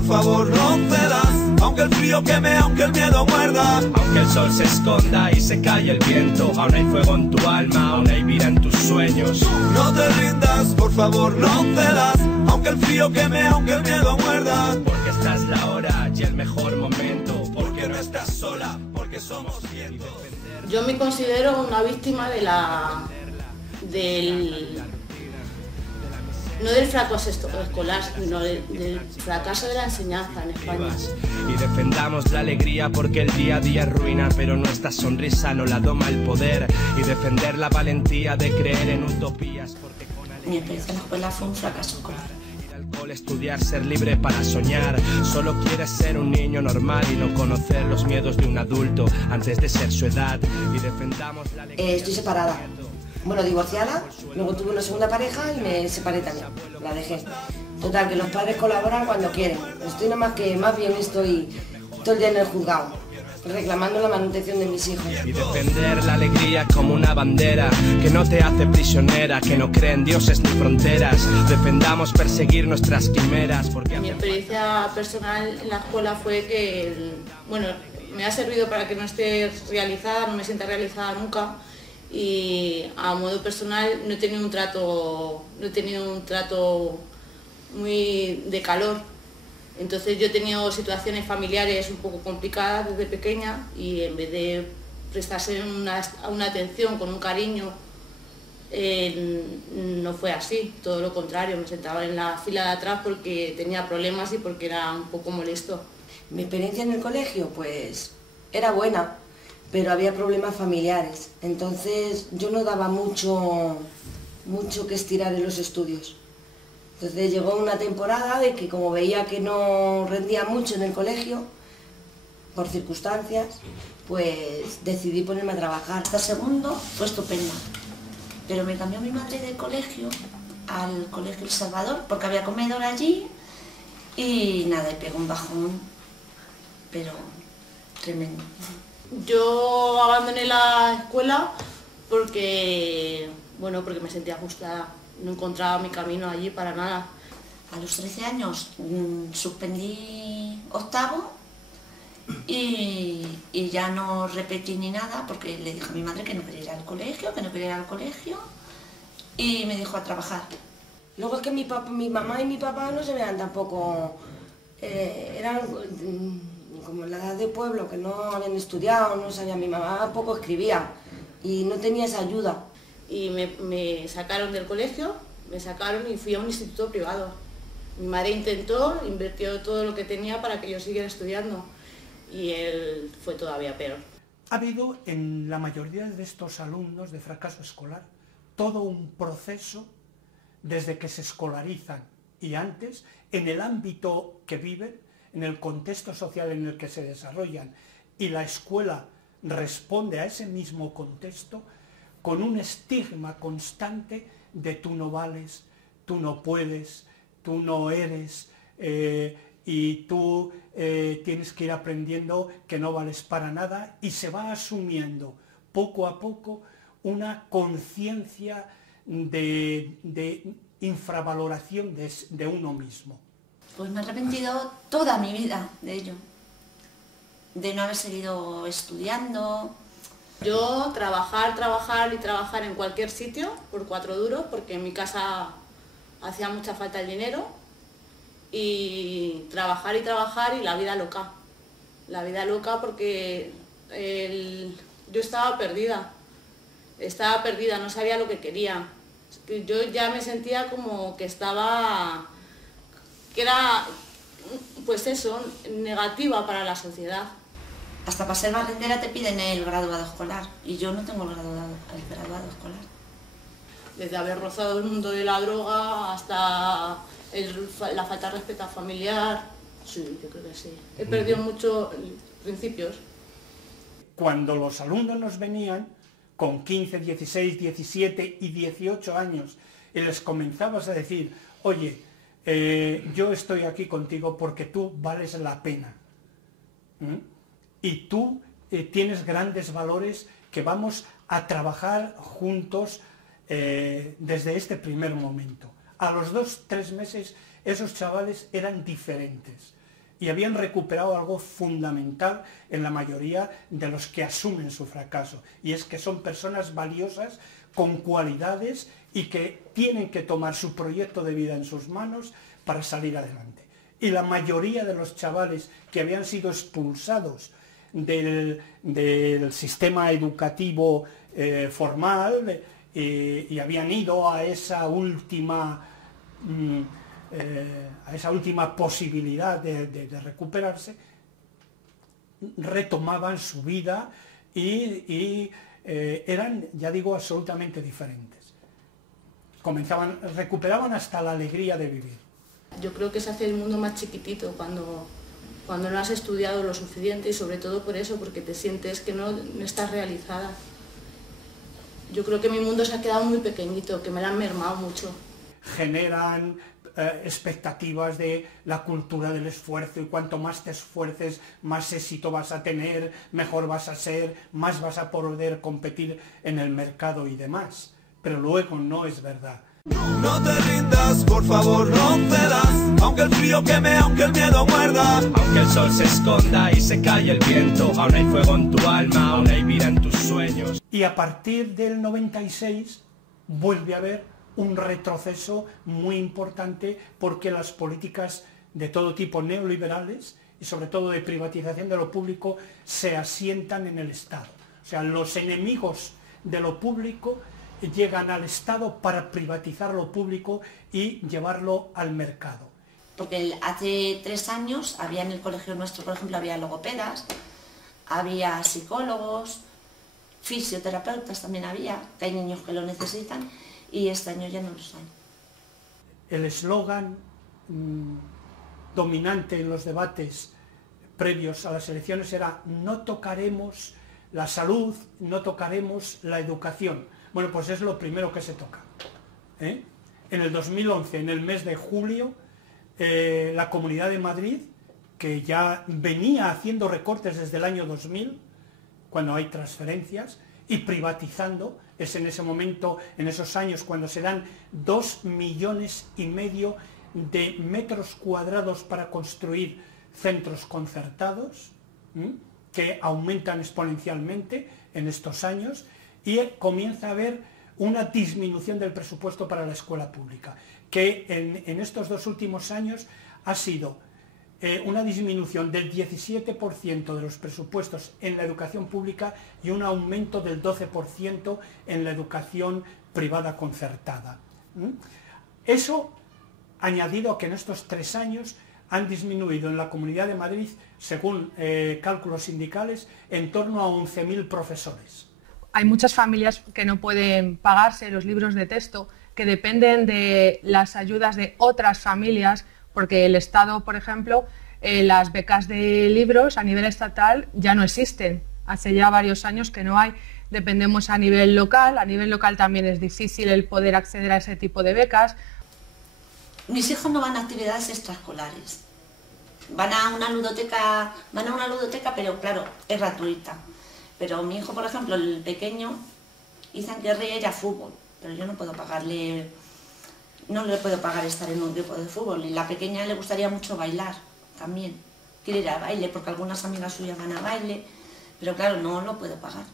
por favor no cedas. Aunque el frío queme, aunque el miedo muerda, aunque el sol se esconda y se calle el viento, aún hay fuego en tu alma, aún hay vida en tus sueños. No te rindas, por favor no cedas. Aunque el frío queme, aunque el miedo muerda, porque esta es la hora y el mejor momento, porque no estás sola, porque somos cientos. Yo me considero una víctima de no del fracaso escolar, sino del fracaso de la enseñanza en España. Y defendamos la alegría porque el día a día ruina, pero nuestra sonrisa no la doma el poder. Y defender la valentía de creer en utopías, porque con mi experiencia en la escuela fue un fracaso escolar. Ir al cole, estudiar, ser libre para soñar. Solo quieres ser un niño normal y no conocer los miedos de un adulto antes de ser su edad. Y defendamos la alegría. Estoy separada. Bueno, divorciada, luego tuve una segunda pareja y me separé también, la dejé. Total, que los padres colaboran cuando quieren. Estoy nada más que, más bien estoy todo el día en el juzgado, reclamando la manutención de mis hijos. Y defender la alegría como una bandera que no te hace prisionera, que no cree en dioses ni fronteras. Defendamos perseguir nuestras quimeras porque... Mi experiencia personal en la escuela fue que, bueno, me ha servido para que no esté realizada, no me sienta realizada nunca. Y a modo personal no he tenido un trato muy de calor. Entonces yo he tenido situaciones familiares un poco complicadas desde pequeña y en vez de prestarse una atención con un cariño, no fue así, todo lo contrario, me sentaba en la fila de atrás porque tenía problemas y porque era un poco molesto. Mi experiencia en el colegio pues era buena, pero había problemas familiares, entonces yo no daba mucho que estirar en los estudios. Entonces llegó una temporada de que como veía que no rendía mucho en el colegio, por circunstancias, pues decidí ponerme a trabajar. Hasta segundo fue estupenda, pero me cambió mi madre de colegio al Colegio El Salvador porque había comedor allí y nada, y pegó un bajón, pero tremendo. Yo abandoné la escuela porque me sentía frustrada, no encontraba mi camino allí para nada. A los 13 años suspendí octavo y ya no repetí ni nada porque le dije a mi madre que no quería ir al colegio, y me dejó a trabajar. Luego es que mi mamá y mi papá no se vean tampoco, eran como en la edad de pueblo, que no habían estudiado, no sabían, mi mamá poco escribía y no tenía esa ayuda. Y me sacaron del colegio, y fui a un instituto privado. Mi madre invirtió todo lo que tenía para que yo siguiera estudiando y él fue todavía peor. Ha habido en la mayoría de estos alumnos de fracaso escolar todo un proceso desde que se escolarizan y antes, en el ámbito que viven, en el contexto social en el que se desarrollan, y la escuela responde a ese mismo contexto con un estigma constante de tú no vales, tú no puedes, tú no eres, y tú tienes que ir aprendiendo que no vales para nada, y se va asumiendo poco a poco una conciencia de infravaloración de uno mismo. Pues me he arrepentido toda mi vida de ello, de no haber seguido estudiando. Yo trabajar en cualquier sitio por 4 duros, porque en mi casa hacía mucha falta el dinero, y trabajar y la vida loca. La vida loca porque yo estaba perdida, no sabía lo que quería. Yo ya me sentía como que era, pues eso, negativa para la sociedad. Hasta para ser barrendera te piden el graduado escolar y yo no tengo el graduado escolar. Desde haber rozado el mundo de la droga hasta la falta de respeto familiar, sí, yo creo que sí. He perdido muchos principios. Cuando los alumnos nos venían con 15, 16, 17 y 18 años y les comenzabas a decir, oye, yo estoy aquí contigo porque tú vales la pena. Y tú tienes grandes valores que vamos a trabajar juntos desde este primer momento. A los 2 o 3 meses esos chavales eran diferentes. y habían recuperado algo fundamental en la mayoría de los que asumen su fracaso, y es que son personas valiosas, con cualidades, y que tienen que tomar su proyecto de vida en sus manos para salir adelante. Y la mayoría de los chavales que habían sido expulsados del sistema educativo formal y habían ido a esa última posibilidad de recuperarse, retomaban su vida y eran, ya digo, absolutamente diferentes. Recuperaban hasta la alegría de vivir. Yo creo que se hace el mundo más chiquitito cuando no has estudiado lo suficiente, y sobre todo por eso, porque te sientes que no estás realizada. Yo creo que mi mundo se ha quedado muy pequeñito, que me lo han mermado mucho. Generan expectativas de la cultura del esfuerzo, y cuanto más te esfuerces, más éxito vas a tener, mejor vas a ser, más vas a poder competir en el mercado y demás. Pero luego no es verdad. No te rindas, por favor, no cedas, aunque el frío queme, aunque el miedo muerda, Aunque el sol se esconda y se calle el viento, aún hay fuego en tu alma, aún hay vida en tus sueños. Y a partir del 96 vuelve a haber un retroceso muy importante, porque las políticas de todo tipo neoliberales y sobre todo de privatización de lo público se asientan en el Estado. O sea, los enemigos de lo público llegan al Estado para privatizar lo público y llevarlo al mercado. Porque hace 3 años había en el colegio nuestro, por ejemplo, había logopedas, había psicólogos, fisioterapeutas también había, que hay niños que lo necesitan, y este año ya no los hay. El eslogan dominante en los debates previos a las elecciones era: no tocaremos la salud, no tocaremos la educación. Bueno, pues es lo primero que se toca. En el 2011, en el mes de julio, la Comunidad de Madrid, que ya venía haciendo recortes desde el año 2000, cuando hay transferencias, y privatizando, es en ese momento, en esos años, cuando se dan 2,5 millones de metros cuadrados para construir centros concertados, que aumentan exponencialmente en estos años, y comienza a haber una disminución del presupuesto para la escuela pública, que en estos 2 últimos años ha sido una disminución del 17% de los presupuestos en la educación pública y un aumento del 12% en la educación privada concertada. Eso, añadido a que en estos 3 años han disminuido en la Comunidad de Madrid, según cálculos sindicales, en torno a 11.000 profesores. Hay muchas familias que no pueden pagarse los libros de texto, que dependen de las ayudas de otras familias, porque el Estado, por ejemplo, las becas de libros a nivel estatal ya no existen. Hace ya varios años que no hay. Dependemos a nivel local también es difícil el poder acceder a ese tipo de becas. Mis hijos no van a actividades extraescolares. Van a una ludoteca, pero claro, es gratuita. Pero mi hijo, por ejemplo, el pequeño, dicen que querría ir a fútbol, pero yo no puedo pagarle, no le puedo pagar estar en un equipo de fútbol. Y la pequeña le gustaría mucho bailar también. Quiere ir a baile porque algunas amigas suyas van a baile, pero claro, no lo puedo pagar.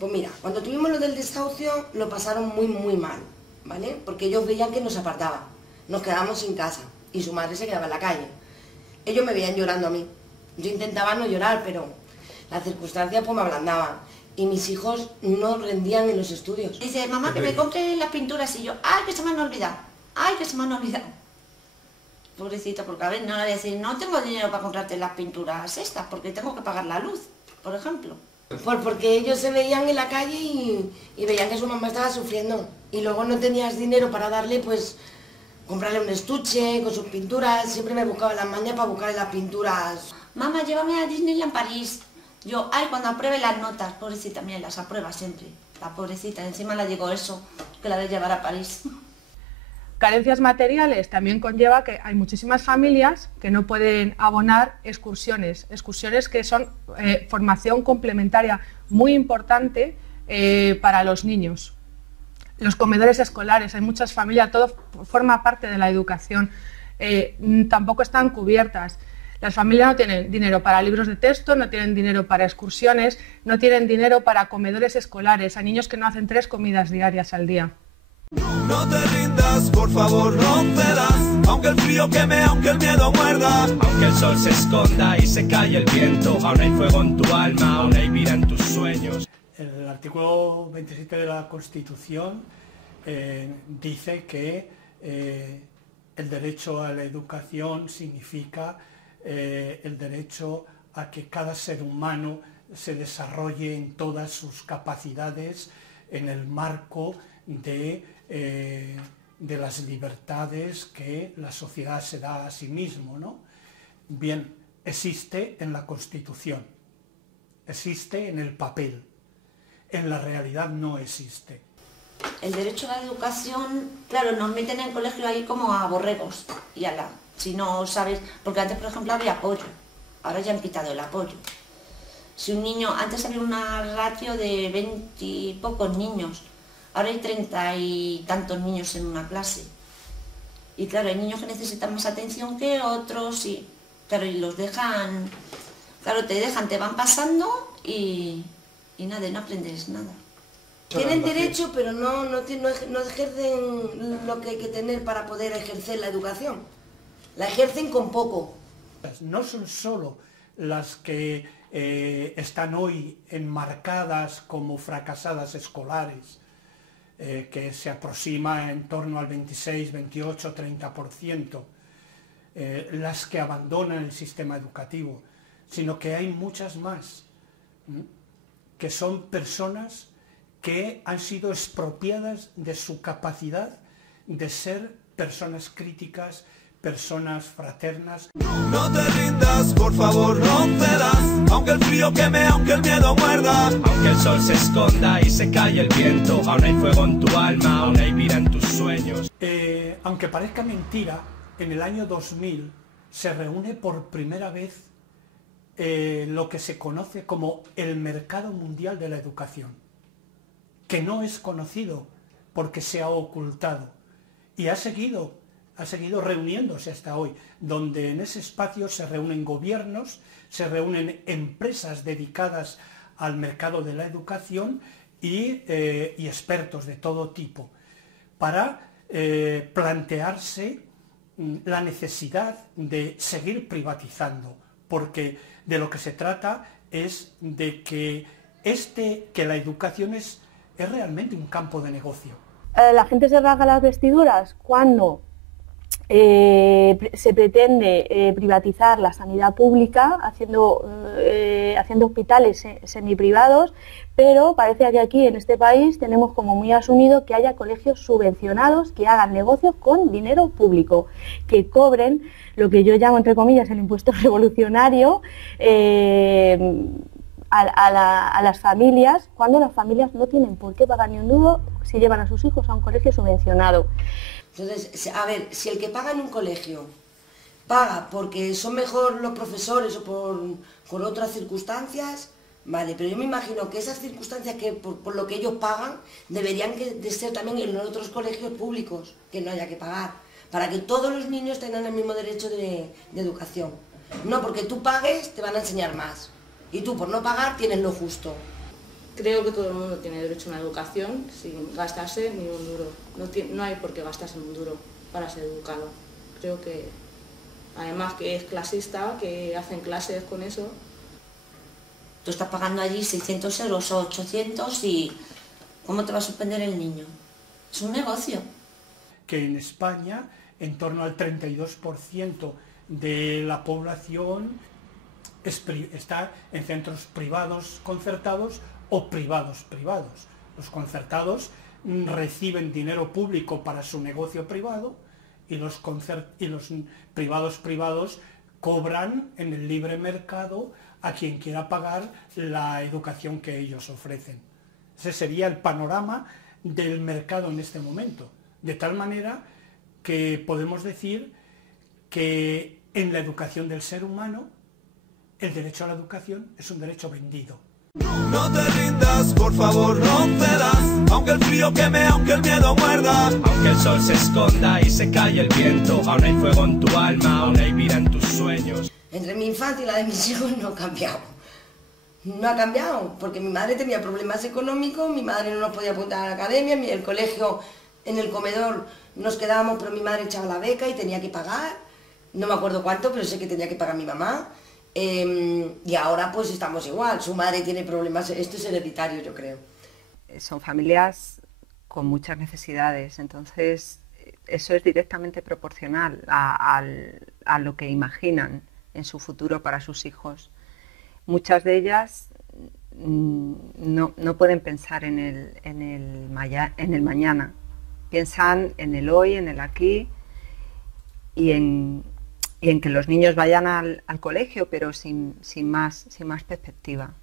Pues mira, cuando tuvimos lo del desahucio lo pasaron muy mal, ¿vale? Porque ellos veían que nos apartaban, nos quedábamos sin casa y su madre se quedaba en la calle. Ellos me veían llorando a mí. Yo intentaba no llorar, pero las circunstancias pues me ablandaban. Y mis hijos no rendían en los estudios. Dice, mamá, que me compre las pinturas, y yo, ¡ay, que se me han olvidado! ¡Ay, que se me han olvidado! Pobrecita, porque a ver, no le voy a decir, no tengo dinero para comprarte las pinturas estas, porque tengo que pagar la luz, por ejemplo. Pues porque ellos se veían en la calle y veían que su mamá estaba sufriendo. Y luego no tenías dinero para darle, pues, comprarle un estuche con sus pinturas. Siempre me buscaba las mañas para buscarle las pinturas. Mamá, llévame a Disneyland París. Yo, ay, cuando apruebe las notas, pobrecita, mira, las aprueba siempre. La pobrecita, encima le llegó eso, que la de llevar a París. Carencias materiales también conlleva que hay muchísimas familias que no pueden abonar excursiones que son formación complementaria muy importante para los niños. Los comedores escolares, hay muchas familias, todo forma parte de la educación, tampoco están cubiertas. Las familias no tienen dinero para libros de texto, no tienen dinero para excursiones, no tienen dinero para comedores escolares. Hay niños que no hacen 3 comidas diarias al día. No te rindas, por favor, no cedas, aunque el frío queme, aunque el miedo muerda, Aunque el sol se esconda y se calle el viento, aún hay fuego en tu alma, aún hay vida en tus sueños. El artículo 27 de la Constitución dice que el derecho a la educación significa el derecho a que cada ser humano se desarrolle en todas sus capacidades en el marco de las libertades que la sociedad se da a sí mismo, ¿no? Bien, existe en la Constitución, existe en el papel, en la realidad no existe. El derecho a la educación, claro, nos meten en el colegio ahí como a borregos, y ala, si no sabes, porque antes, por ejemplo, había apoyo, ahora ya han quitado el apoyo. Si un niño, antes había una ratio de 20 y pocos niños, ahora hay 30 y tantos niños en una clase. Y claro, hay niños que necesitan más atención que otros, y claro, y los dejan, claro, te van pasando y nada, no aprendes nada. Tienen derecho, pero no ejercen lo que hay que tener para poder ejercer la educación. La ejercen con poco. No son solo las que están hoy enmarcadas como fracasadas escolares, que se aproxima en torno al 26, 28, 30%, las que abandonan el sistema educativo, sino que hay muchas más, que son personas que han sido expropiadas de su capacidad de ser personas críticas, personas fraternas. no te rindas, por favor, no cedas, aunque el frío queme, aunque el miedo muerda, Aunque el sol se esconda y se calle el viento, aún hay fuego en tu alma, aún hay vida en tus sueños. Aunque parezca mentira, en el año 2000 se reúne por primera vez lo que se conoce como el mercado mundial de la educación, que no es conocido porque se ha ocultado y ha seguido reuniéndose hasta hoy, donde en ese espacio se reúnen gobiernos, se reúnen empresas dedicadas al mercado de la educación y expertos de todo tipo, para plantearse la necesidad de seguir privatizando, porque de lo que se trata es de que la educación es realmente un campo de negocio. La gente se rasga las vestiduras cuando se pretende privatizar la sanidad pública haciendo hospitales semiprivados, pero parece que aquí en este país tenemos como muy asumido que haya colegios subvencionados que hagan negocios con dinero público, que cobren lo que yo llamo entre comillas el impuesto revolucionario a las familias, cuando las familias no tienen por qué pagar ni un duro si llevan a sus hijos a un colegio subvencionado. Entonces, a ver, si el que paga en un colegio paga porque son mejor los profesores o por otras circunstancias, vale, pero yo me imagino que esas circunstancias que por lo que ellos pagan deberían de ser también en los otros colegios públicos, que no haya que pagar, para que todos los niños tengan el mismo derecho de educación. No porque tú pagues te van a enseñar más y tú por no pagar tienes lo justo. Creo que todo el mundo tiene derecho a una educación sin gastarse ni un duro. No hay por qué gastarse un duro para ser educado. Creo que, además que es clasista, que hacen clases con eso. Tú estás pagando allí 600 euros o 800 y ¿cómo te va a suspender el niño? Es un negocio. Que en España, en torno al 32% de la población está en centros privados concertados o privados. Los concertados reciben dinero público para su negocio privado y los privados cobran en el libre mercado a quien quiera pagar la educación que ellos ofrecen. Ese sería el panorama del mercado en este momento. De tal manera que podemos decir que en la educación del ser humano, el derecho a la educación es un derecho vendido. no te rindas, por favor, no cedas, aunque el frío queme, aunque el miedo muerda, Aunque el sol se esconda y se calle el viento, aún hay fuego en tu alma, aún hay vida en tus sueños. Entre mi infancia y la de mis hijos no ha cambiado. No ha cambiado, porque mi madre tenía problemas económicos, mi madre no nos podía apuntar a la academia, el colegio, en el comedor nos quedábamos, pero mi madre echaba la beca y tenía que pagar. No me acuerdo cuánto, pero sé que tenía que pagar mi mamá. Y ahora pues estamos igual, su madre tiene problemas, esto es hereditario yo creo. Son familias con muchas necesidades, entonces eso es directamente proporcional a lo que imaginan en su futuro para sus hijos. Muchas de ellas no pueden pensar en el mañana, piensan en el hoy, en el aquí y en que los niños vayan al colegio, pero sin más perspectiva.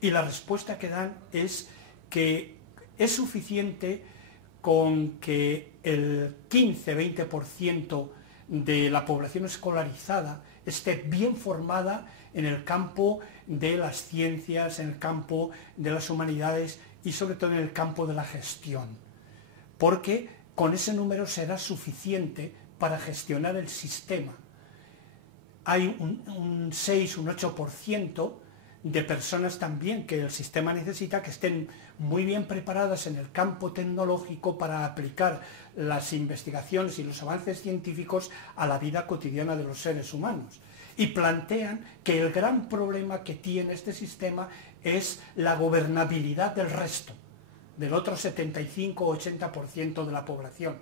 Y la respuesta que dan es que es suficiente con que el 15-20% de la población escolarizada esté bien formada en el campo de las ciencias, en el campo de las humanidades y sobre todo en el campo de la gestión, porque con ese número será suficiente para gestionar el sistema. Hay un 6, un 8% de personas también que el sistema necesita que estén muy bien preparadas en el campo tecnológico para aplicar las investigaciones y los avances científicos a la vida cotidiana de los seres humanos. Y plantean que el gran problema que tiene este sistema es la gobernabilidad del resto, del otro 75 o 80% de la población,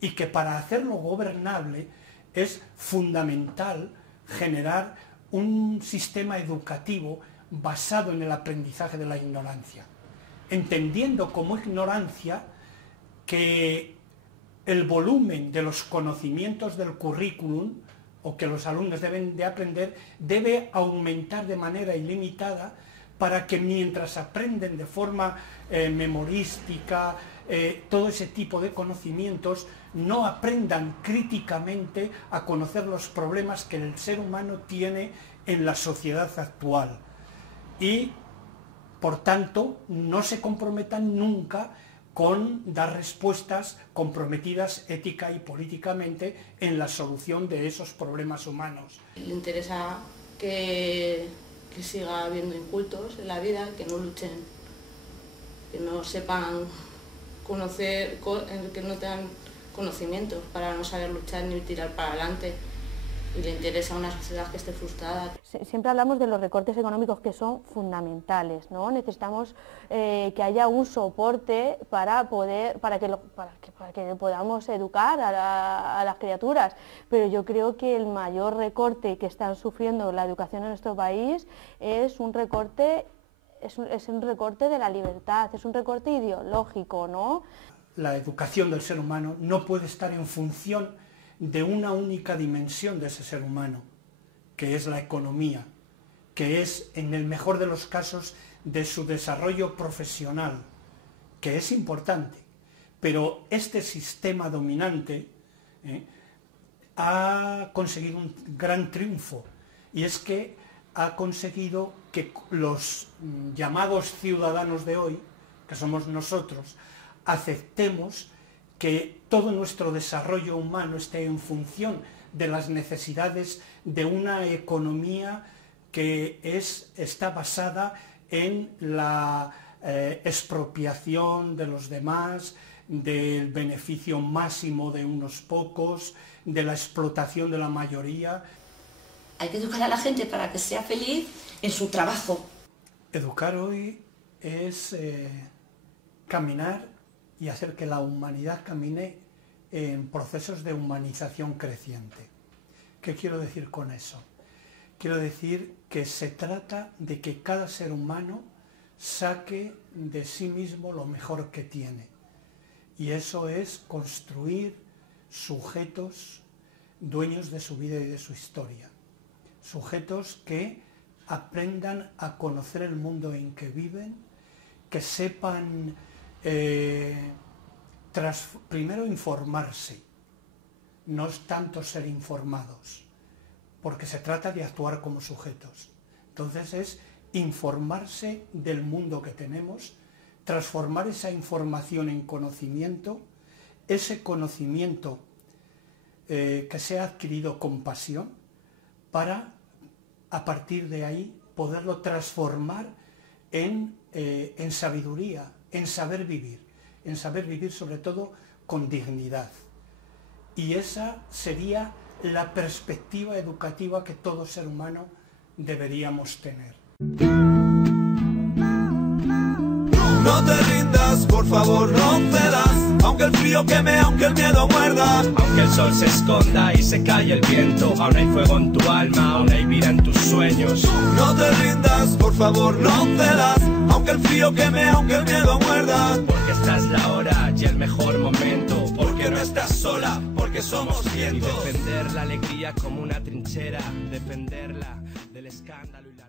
y que para hacerlo gobernable es fundamental generar un sistema educativo basado en el aprendizaje de la ignorancia, entendiendo como ignorancia que el volumen de los conocimientos del currículum o que los alumnos deben de aprender debe aumentar de manera ilimitada para que mientras aprenden de forma memorística todo ese tipo de conocimientos, no aprendan críticamente a conocer los problemas que el ser humano tiene en la sociedad actual. Y, por tanto, no se comprometan nunca con dar respuestas comprometidas ética y políticamente en la solución de esos problemas humanos. Le interesa que siga habiendo incultos en la vida, que no luchen, que no sepan conocer, que no tengan conocimientos para no saber luchar ni tirar para adelante. Y le interesa una sociedad que esté frustrada. Siempre hablamos de los recortes económicos que son fundamentales, ¿no? Necesitamos que haya un soporte para que podamos educar a las criaturas, pero yo creo que el mayor recorte que están sufriendo la educación en nuestro país es un recorte de la libertad, es un recorte ideológico, ¿no? La educación del ser humano no puede estar en función de una única dimensión de ese ser humano, que es la economía, que es, en el mejor de los casos, de su desarrollo profesional, que es importante. Pero este sistema dominante ha conseguido un gran triunfo, y es que ha conseguido que los llamados ciudadanos de hoy, que somos nosotros, aceptemos que todo nuestro desarrollo humano esté en función de las necesidades de una economía que está basada en la expropiación de los demás, del beneficio máximo de unos pocos, de la explotación de la mayoría. Hay que educar a la gente para que sea feliz en su trabajo. Educar hoy es caminar y hacer que la humanidad camine en procesos de humanización creciente. ¿Qué quiero decir con eso? Quiero decir que se trata de que cada ser humano saque de sí mismo lo mejor que tiene. Y eso es construir sujetos dueños de su vida y de su historia. Sujetos que aprendan a conocer el mundo en que viven, que sepan primero informarse, no es tanto ser informados, porque se trata de actuar como sujetos. Entonces es informarse del mundo que tenemos, transformar esa información en conocimiento, ese conocimiento que se ha adquirido con pasión, para a partir de ahí, poderlo transformar en sabiduría, en saber vivir sobre todo con dignidad. Y esa sería la perspectiva educativa que todo ser humano deberíamos tener. No te rindas, por favor, no cedas, aunque el frío queme, aunque el miedo muerda, aunque el sol se esconda y se calle el viento, aún hay fuego en tu alma, aún hay vida en tus sueños. No te rindas, por favor, no cedas, aunque el frío queme, aunque el miedo muerda, porque esta es la hora y el mejor momento, porque no estás sola, porque somos cientos. Y defender la alegría como una trinchera, defenderla del escándalo y la